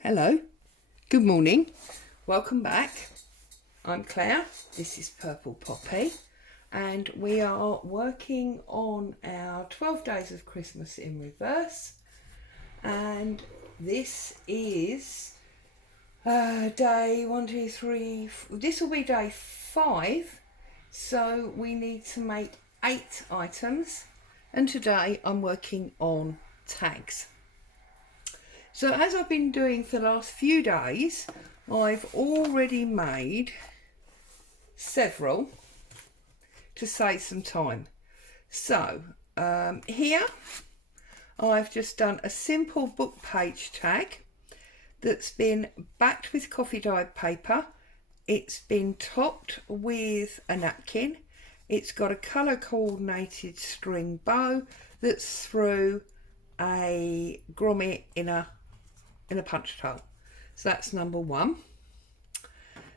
Hello, good morning, welcome back. I'm Claire, this is Purple Poppy, and we are working on our 12 Days of Christmas in reverse, and this is day 1, 2, 3, this will be day 5, so we need to make 8 items, and today I'm working on tags. So as I've been doing for the last few days, I've already made several to save some time. So here I've just done a simple book page tag that's been backed with coffee dyed paper. It's been topped with a napkin. It's got a colour coordinated string bow that's through a grommet in a punched hole. So that's number 1.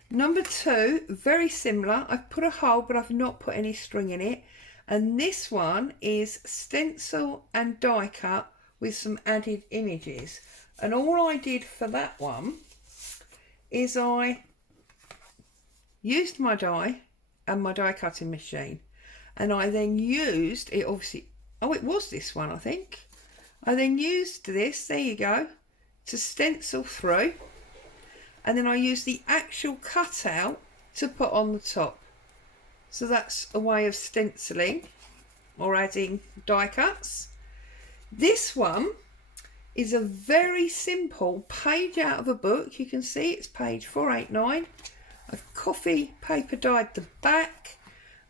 Number 2, very similar. I've put a hole but I've not put any string in it, and this one is stencil and die cut with some added images, and all I did for that one is I used my die and my die cutting machine, and I then used it, obviously, it was this one I think. I then used this, there you go, to stencil through, and then I use the actual cutout to put on the top. So that's a way of stenciling or adding die cuts. This one is a very simple page out of a book. You can see it's page 489. I've coffee paper dyed the back.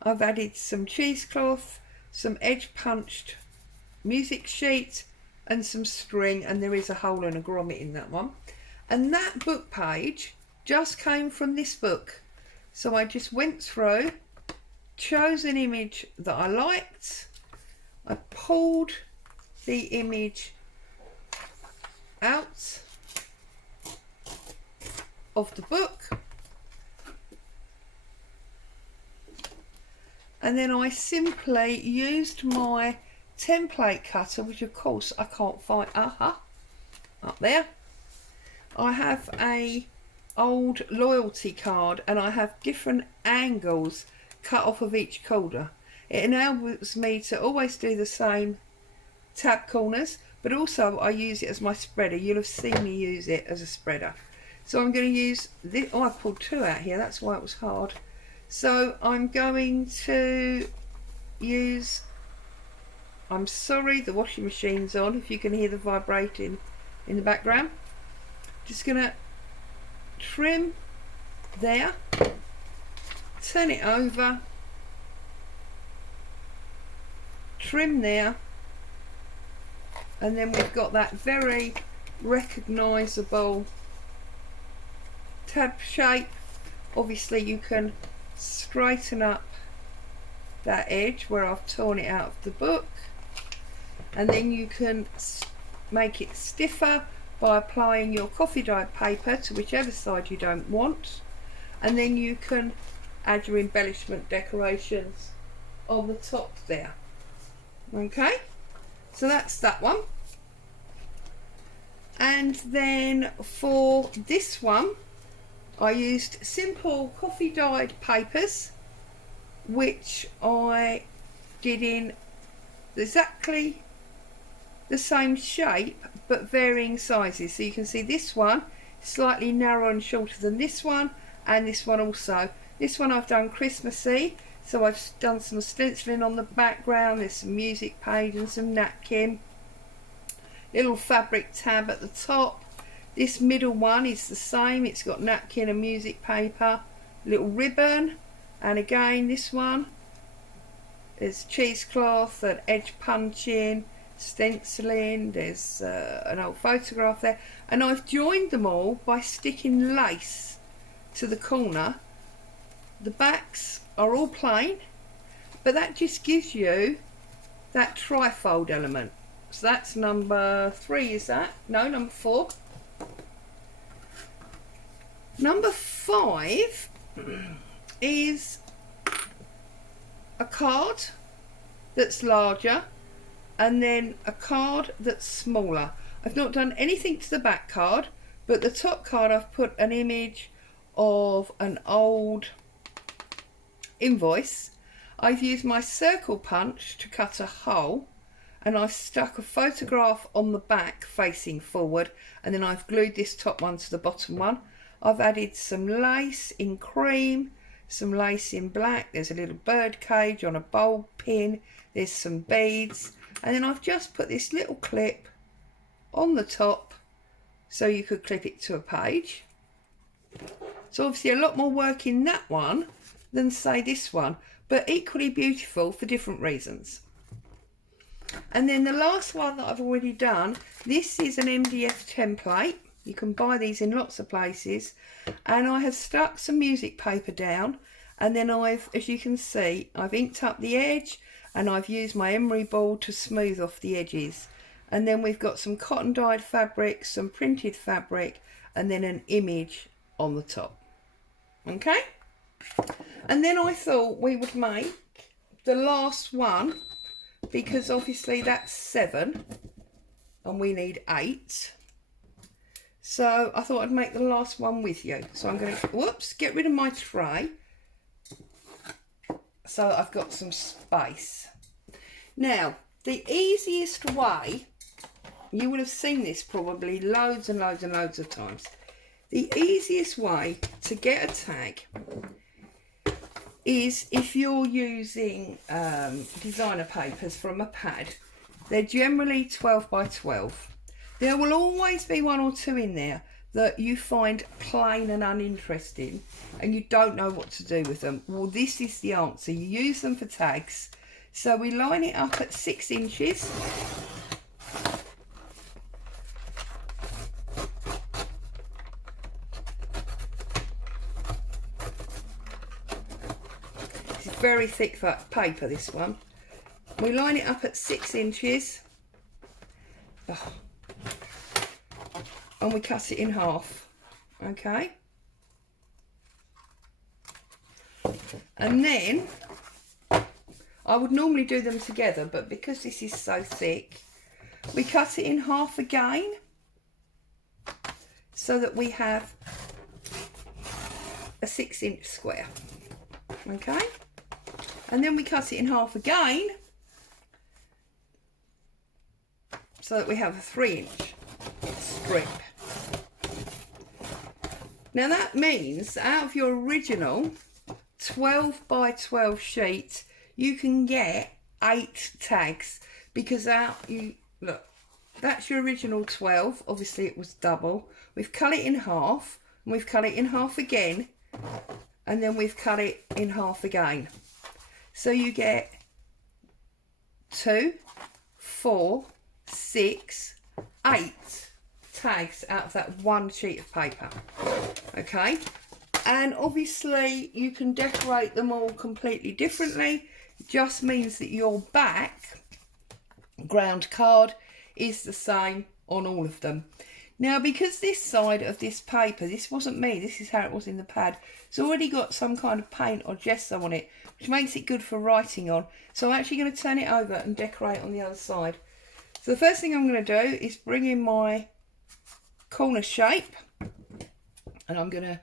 I've added some cheesecloth, some edge punched music sheet and some string, and there is a hole and a grommet in that one, and that book page just came from this book. So I just went through, chose an image that I liked, I pulled the image out of the book, and then I simply used my template cutter, which of course I can't find. Up there I have a old loyalty card, and I have different angles cut off of each corner. It enables me to always do the same tab corners, but also I use it as my spreader. You'll have seen me use it as a spreader. So I'm going to use this. I pulled 2 out here, that's why it was hard. So I'm going to use, I'm sorry, the washing machine's on, if you can hear the vibrating in the background. Just gonna trim there, turn it over, trim there, and then we've got that very recognisable tab shape. Obviously you can straighten up that edge where I've torn it out of the book, and then you can make it stiffer by applying your coffee dyed paper to whichever side you don't want, and then you can add your embellishment decorations on the top there. Okay, so that's that one. And then for this one I used simple coffee dyed papers, which I did in exactly the same shape but varying sizes. So you can see this one slightly narrower and shorter than this one, and this one also. This one I've done Christmassy, so I've done some stenciling on the background. There's some music page and some napkin, little fabric tab at the top. This middle one is the same, it's got napkin and music paper, little ribbon, and again this one there's cheesecloth and edge punching, stenciling, there's an old photograph there, and I've joined them all by sticking lace to the corner. The backs are all plain, but that just gives you that trifold element. So that's number 3, is that? No, number 4. Number 5 is a card that's larger and then a card that's smaller. I've not done anything to the back card, But the top card, I've put an image of an old invoice. I've used my circle punch to cut a hole, and I've stuck a photograph on the back facing forward, and then I've glued this top one to the bottom one. I've added some lace in cream, some lace in black. There's a little bird cage on a bowl pin. There's some beads, and then I've just put this little clip on the top so you could clip it to a page. So obviously a lot more work in that one than say this one, but equally beautiful for different reasons. And then the last one that I've already done, this is an MDF template. You can buy these in lots of places, and I have stuck some music paper down, and then I've, as you can see, I've inked up the edge, and I've used my emery ball to smooth off the edges. And then we've got some cotton dyed fabric, some printed fabric, and then an image on the top. Okay, and then I thought we would make the last one, because obviously that's 7 and we need 8. So I thought I'd make the last one with you. So I'm going to, whoops, get rid of my tray so I've got some space. Now, the easiest way, you would have seen this probably loads and loads and loads of times. The easiest way to get a tag is if you're using designer papers from a pad. They're generally 12 by 12. There will always be 1 or 2 in there that you find plain and uninteresting and you don't know what to do with them. Well, this is the answer. You use them for tags. So we line it up at 6 inches. Very thick paper, this one. We line it up at 6 inches. Oh. And we cut it in half. Okay. And then I would normally do them together, but because this is so thick, we cut it in half again so that we have a 6-inch square. Okay. And then we cut it in half again so that we have a 3-inch strip. Now that means out of your original 12 by 12 sheet, you can get 8 tags, because look, that's your original 12. Obviously it was double. We've cut it in half, and we've cut it in half again, and then we've cut it in half again. So you get 2, 4, 6, 8 tags out of that one sheet of paper. Okay, and obviously you can decorate them all completely differently. It just means that your background card is the same on all of them. Now, because this side of this paper, this wasn't me, this is how it was in the pad, it's already got some kind of paint or gesso on it, which makes it good for writing on. So I'm actually going to turn it over and decorate on the other side. So the first thing I'm going to do is bring in my corner shape, and I'm going to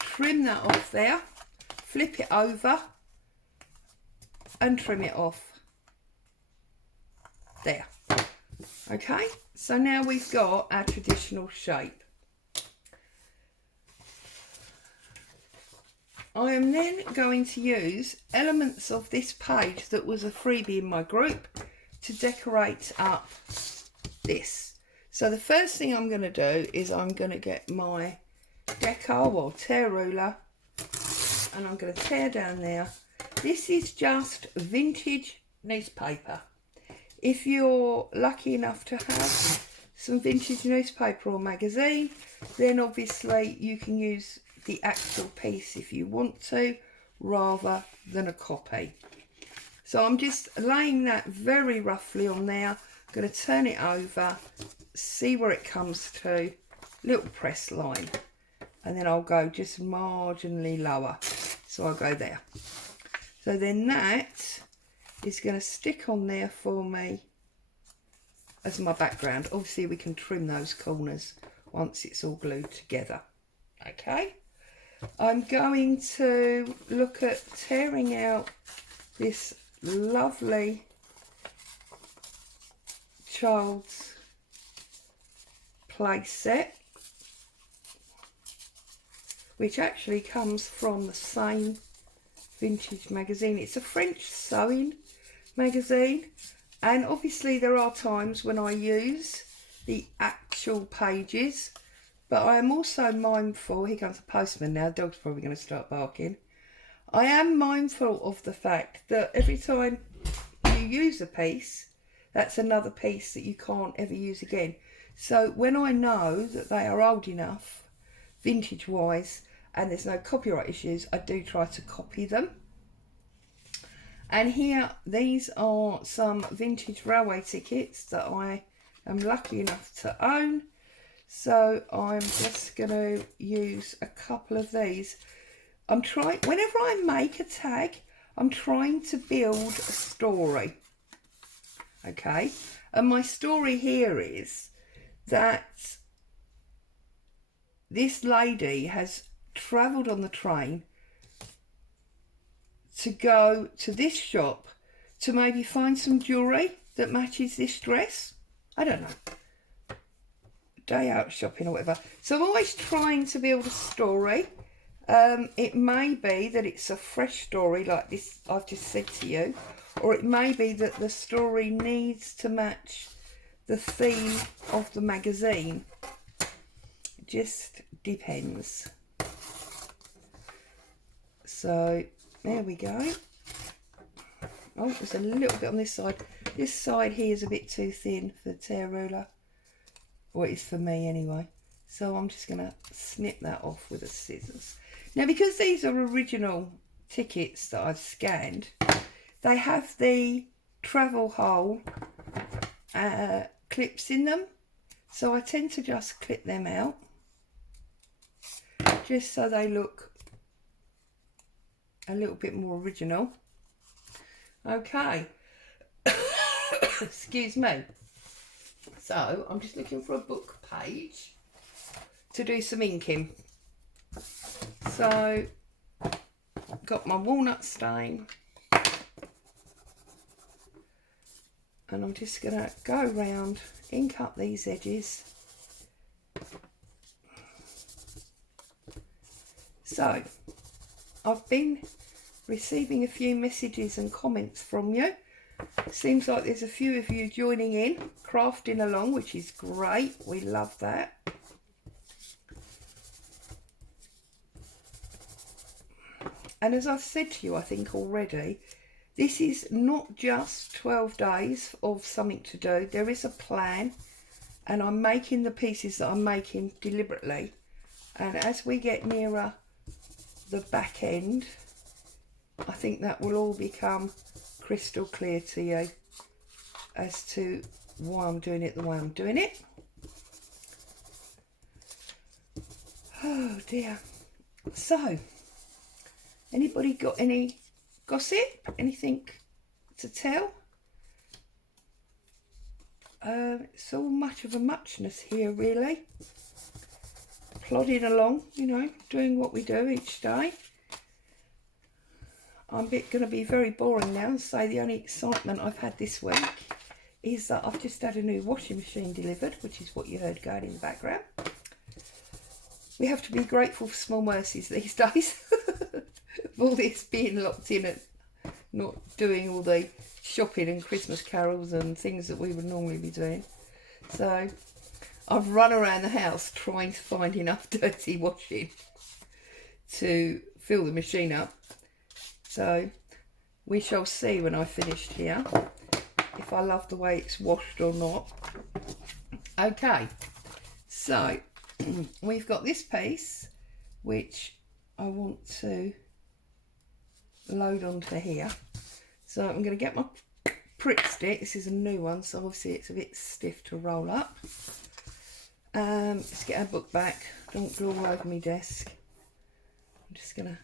trim that off there, flip it over and trim it off there. Okay, so now we've got our traditional shape. I am then going to use elements of this page that was a freebie in my group to decorate up this. So the first thing I'm going to do is I'm going to get my decal or tear ruler, and I'm going to tear down there. This is just vintage newspaper. If you're lucky enough to have some vintage newspaper or magazine, then obviously you can use the actual piece if you want to, rather than a copy. So I'm just laying that very roughly on there. I'm going to turn it over, see where it comes to, little press line, and then I'll go just marginally lower. So I'll go there. So then that is going to stick on there for me as my background. Obviously we can trim those corners once it's all glued together. Okay, I'm going to look at tearing out this lovely Child's Play set, which actually comes from the same vintage magazine. It's a French sewing magazine, and obviously there are times when I use the actual pages, but I am also mindful, here comes the postman now, the dog's probably going to start barking. I am mindful of the fact that every time you use a piece, that's another piece that you can't ever use again. So when I know that they are old enough, vintage wise, and there's no copyright issues, I do try to copy them. And here, these are some vintage railway tickets that I am lucky enough to own. So I'm just going to use a couple of these. I'm trying, whenever I make a tag, I'm trying to build a story. Okay, and my story here is that this lady has travelled on the train to go to this shop to maybe find some jewellery that matches this dress. I don't know. Day out shopping or whatever. So I'm always trying to build a story. It may be that it's a fresh story like this I've just said to you, or it may be that the story needs to match the theme of the magazine. It just depends. So there we go. Oh, there's a little bit on this side. This side here is a bit too thin for the tear ruler. Or it is for me anyway. So I'm just going to snip that off with the scissors. Now, because these are original tickets that I've scanned, they have the travel hole clips in them. So I tend to just clip them out, just so they look a little bit more original. Okay. Excuse me. So I'm just looking for a book page to do some inking. So got my walnut stain, and I'm just going to go around, ink up these edges. So I've been receiving a few messages and comments from you. Seems like there's a few of you joining in, crafting along, which is great. We love that. And as I've said to you, I think already, this is not just 12 days of something to do. There is a plan, and I'm making the pieces that I'm making deliberately. And as we get nearer the back end, I think that will all become crystal clear to you as to why I'm doing it the way I'm doing it. Oh dear. So, anybody got any gossip? Anything to tell? It's all much of a muchness here, really. Plodding along, you know, doing what we do each day. I'm going to be very boring now and say the only excitement I've had this week is that I've just had a new washing machine delivered, which is what you heard going in the background. We have to be grateful for small mercies these days. All this being locked in and not doing all the shopping and Christmas carols and things that we would normally be doing. So I've run around the house trying to find enough dirty washing to fill the machine up. So we shall see when I finished here if I love the way it's washed or not. Okay, so we've got this piece which I want to load onto here. So I'm going to get my prick stick. This is a new one, so obviously it's a bit stiff to roll up. Let's get our book back. Don't go all over my desk. I'm just going to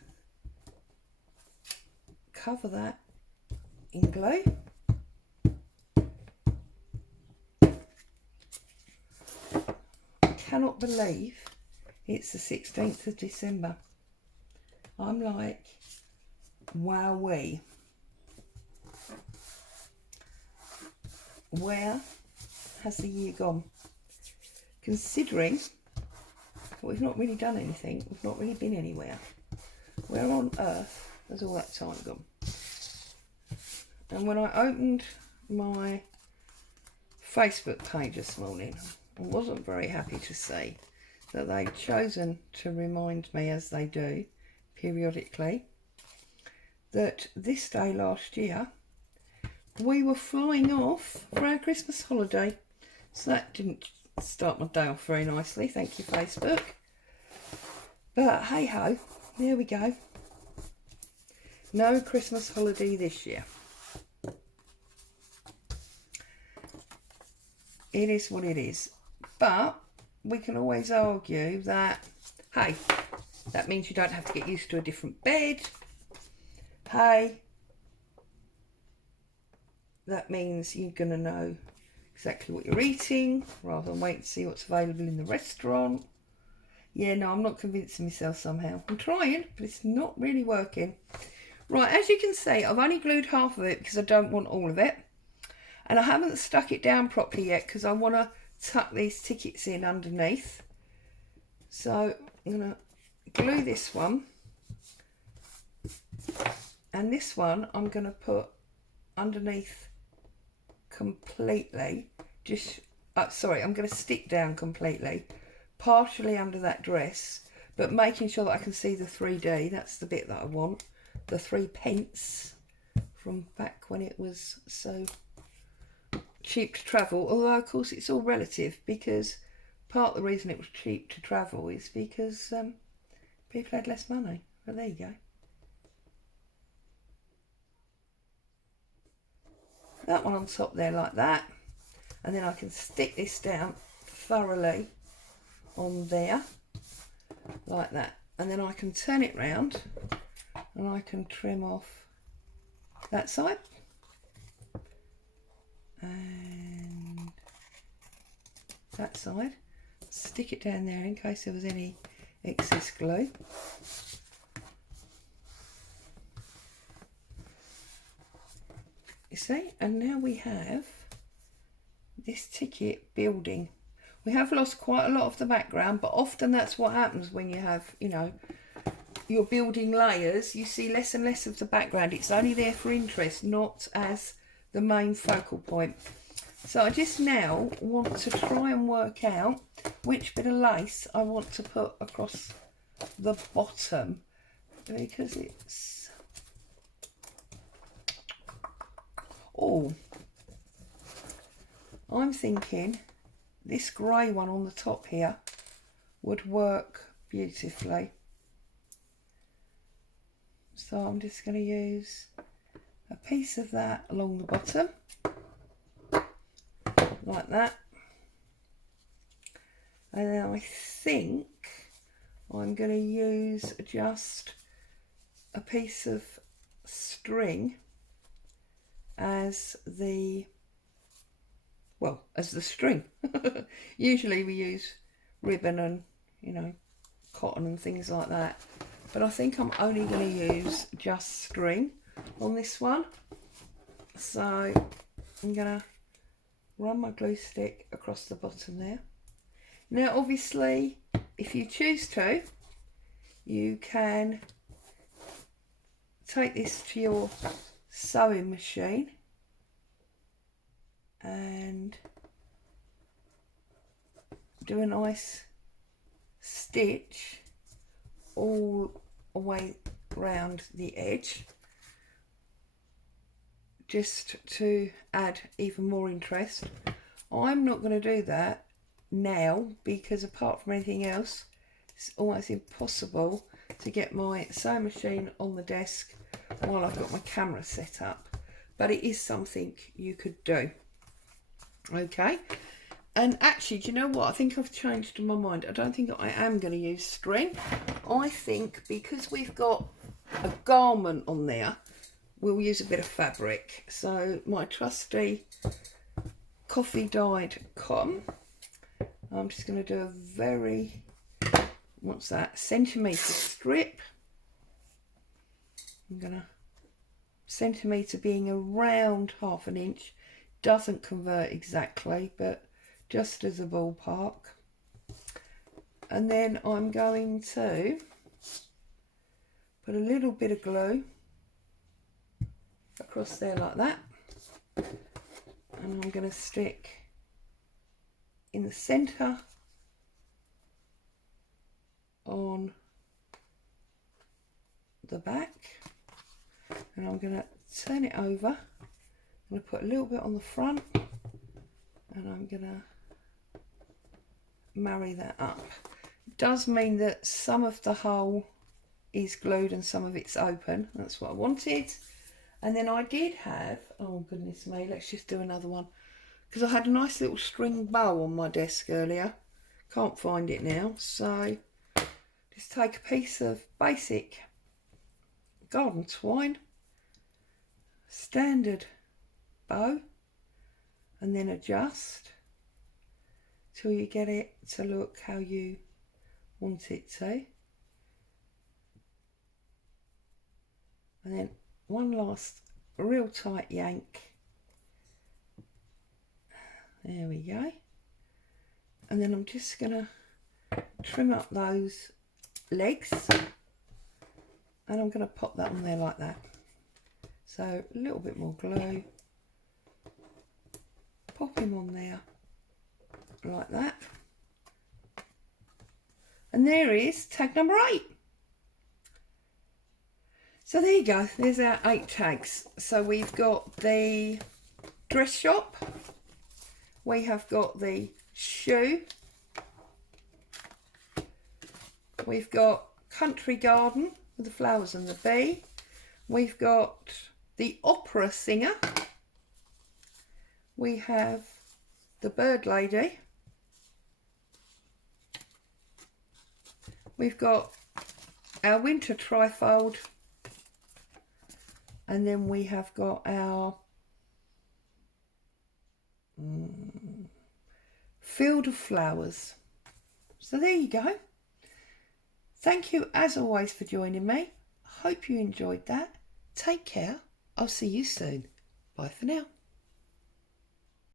cover that in glue. cannot believe it's the 16th of December. I'm like, wowee. Where has the year gone? Considering we've not really done anything, we've not really been anywhere. Where on earth has all that time gone? And when I opened my Facebook page this morning, I wasn't very happy to see that they'd chosen to remind me, as they do periodically, that this day last year we were flying off for our Christmas holiday. So that didn't start my day off very nicely, thank you Facebook. But hey ho, there we go. No Christmas holiday this year. It is what it is. But we can always argue that, hey, that means you don't have to get used to a different bed. Hey, that means you're going to know exactly what you're eating rather than wait to see what's available in the restaurant. Yeah, no, I'm not convincing myself somehow. I'm trying, but it's not really working. Right, as you can see, I've only glued half of it because I don't want all of it. And I haven't stuck it down properly yet because I want to tuck these tickets in underneath. So I'm going to glue this one. And this one I'm going to put underneath completely. I'm going to stick down completely. Partially under that dress. But making sure that I can see the 3D. That's the bit that I want. The 3 pence from back when it was so cheap to travel. Although, of course, it's all relative because part of the reason it was cheap to travel is because people had less money. But there you go. That one on top there like that. And then I can stick this down thoroughly on there like that. And then I can turn it round and I can trim off that side. And that side. Stick it down there in case there was any excess glue. You see, and now we have this ticket building. We have lost quite a lot of the background, but often that's what happens when you have, you know, you're building layers. You see less and less of the background. It's only there for interest, not as the main focal point. So I just now want to try and work out which bit of lace I want to put across the bottom, because it's, oh, I'm thinking this grey one on the top here would work beautifully. So I'm just going to use a piece of that along the bottom, like that. And then I think I'm going to use just a piece of string as the, well, as the string. Usually we use ribbon and, you know, cotton and things like that. But I think I'm only going to use just string on this one. So I'm going to run my glue stick across the bottom there. Now obviously, if you choose to, you can take this to your sewing machine and do a nice stitch all the way round the edge, just to add even more interest. I'm not going to do that now because apart from anything else, it's almost impossible to get my sewing machine on the desk while I've got my camera set up. But it is something you could do. Okay. And actually, do you know what? I think I've changed my mind. I don't think I am going to use string. I think because we've got a garment on there, we'll use a bit of fabric. So my trusty coffee dyed cotton, I'm just going to do a very, what's that, centimetre strip. I'm going to, centimetre being around 1/2 inch, doesn't convert exactly, but just as a ballpark. And then I'm going to put a little bit of glue across there like that, and I'm going to stick in the centre on the back, and I'm going to turn it over. I'm going to put a little bit on the front, and I'm going to marry that up. It does mean that some of the hole is glued and some of it's open. That's what I wanted. And then I did have, oh goodness me, let's just do another one, because I had a nice little string bow on my desk earlier. Can't find it now, so just take a piece of basic garden twine, standard bow, and then adjust till you get it to look how you want it to. And then one last real tight yank. There we go. And then I'm just gonna trim up those legs, and I'm gonna pop that on there like that. So a little bit more glue, pop him on there like that. And there is tag number 8. So there you go, there's our 8 tags. So we've got the dress shop, we have got the shoe, we've got country garden with the flowers and the bee, we've got the opera singer, we have the bird lady, we've got our winter trifold, and then we have got our field of flowers. So there you go. Thank you as always for joining me. Hope you enjoyed that. Take care. I'll see you soon. Bye for now.